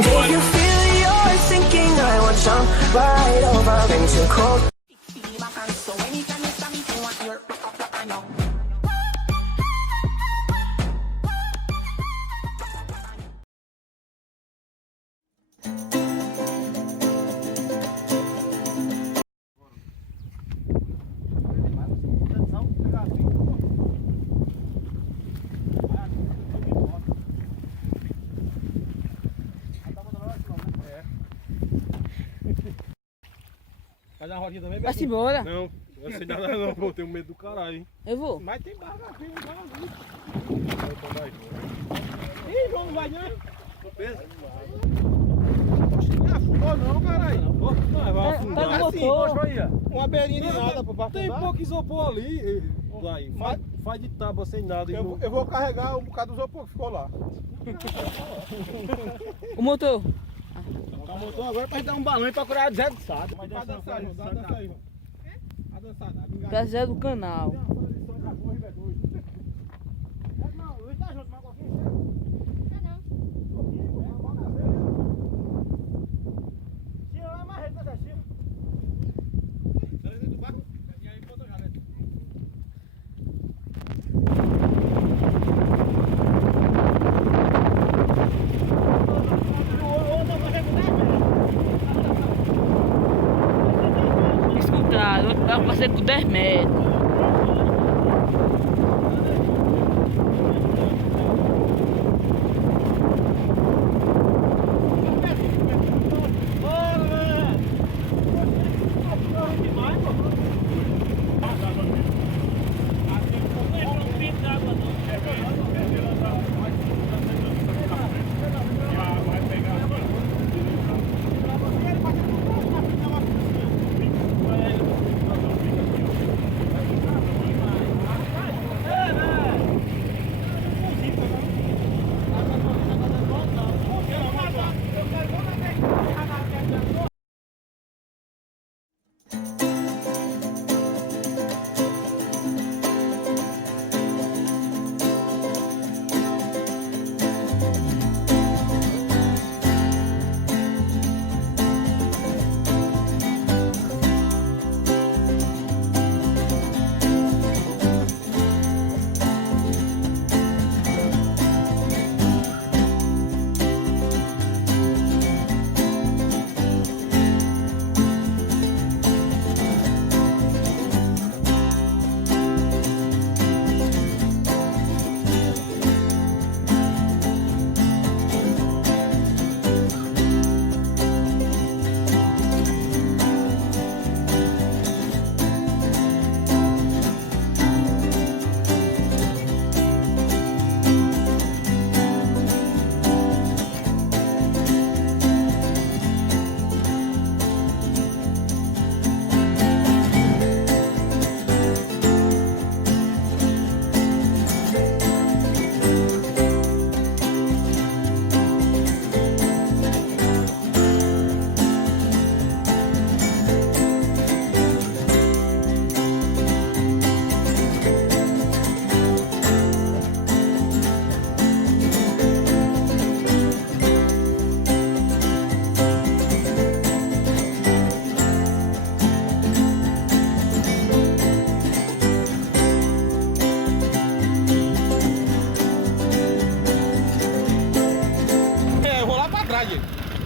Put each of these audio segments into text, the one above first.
If you feel you're sinking, I will jump right over into cold. Fazer uma rodinha também, Vai-se embora. Não, eu sei nada não, pô, eu tenho medo do caralho, hein. Eu vou. Mas tem barco aqui, não vai ali. Ih, João, não vai não? Tô preso. Não afundou não, caralho. Não, vai afundar. Tá Assim, motor. aí, uma beirinha de nada pra afundar. Tem pouco isopor ali. Daí, faz de tábua sem nada. Eu vou carregar um bocado do isopor que ficou lá. O motor. Tá motor agora pra gente dar um balão e procurar Zé do Sado. Vai dançar, João, dá uma dança aí, João. A dançada, Da Zé do canal. Não, ele tá junto, mas qualquer Tira lá, mais rede, tira. Tá dentro do barco? E aí, botou já, Beto. Escutado. Eu passei com 10 metros.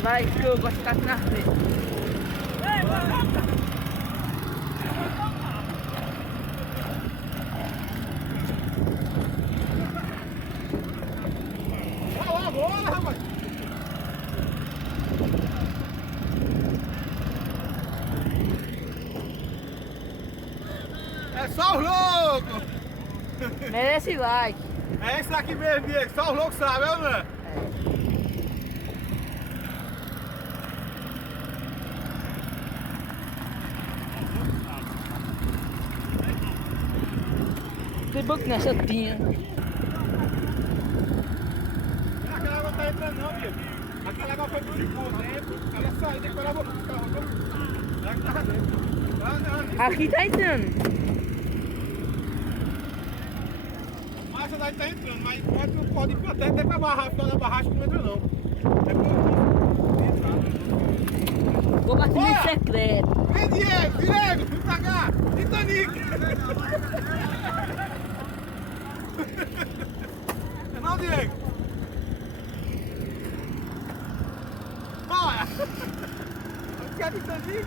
Vai, que eu gosto de ficar aqui na frente. Olha a bola, rapaz! É só os loucos! Merece like. É isso aqui mesmo, Diego. Só os loucos sabem, é ou não é? Tem banco nessa tinha. Aquela água tá entrando não, Diego. Aquela água foi por dentro. Ela saiu, depois ela voltou pro carro. Ela que tava dentro. Aqui tá entrando. Mas essa daí tá entrando, mas pode ir até pra barragem, porque a barragem não entra não. É por secreto. Vem, Diego, Diego, vem pra cá. Titanic. Não, Diego. Olha. Quer Titanic?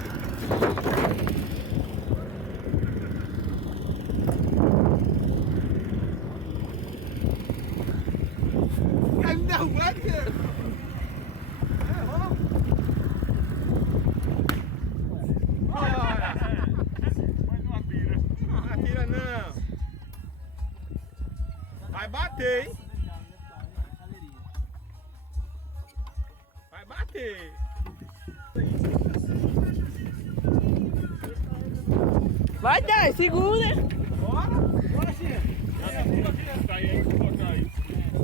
Quer me derrubar, Diego? Vamos. Não atira não. Vai bater, hein? Vai bater. Vai dar, segura. Bora. Bora, Ziel.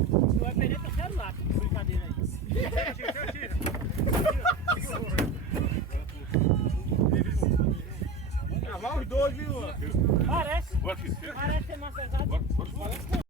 Tu vai perder teu celular, brincadeira aí. Vai os dois, viu? Parece ser mais pesado.